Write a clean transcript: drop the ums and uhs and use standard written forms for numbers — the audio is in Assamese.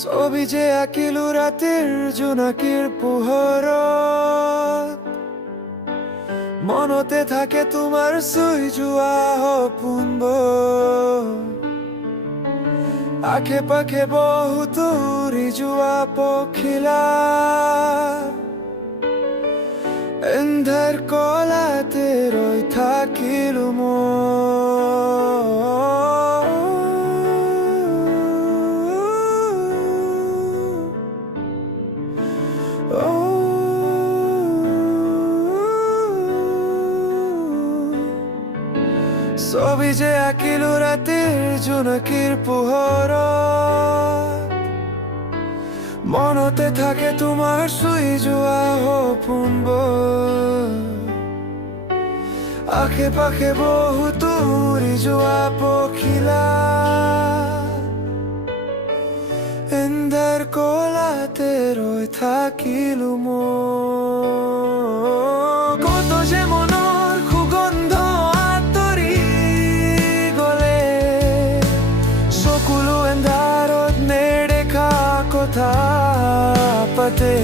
ছবি যে আঁকিলো ৰাতিৰ জোনাকীৰ পোহৰত, মনতে থাকে তোমাৰ চুই যোৱা সপোনবোৰ। আশে পাশে বহুতো উৰি যোৱা পখিলা, এন্ধাৰ কলাতে ৰৈ থাকিলো ছবি যে আঁকিলো ৰাতিৰ জোনাকীৰ পোহৰত, মনতে থাকে তোমাৰ চুই যোৱা সপোনবোৰ। আশে পাশে বহুতো উৰি যোৱা পখিলা, এন্ধাৰ কলাতে ৰৈ থাকিলো কত যে মনৰ সুগন্ধ আঁতৰি গলে, চকুলো এন্ধাৰত নেদেখা কথা পাতে।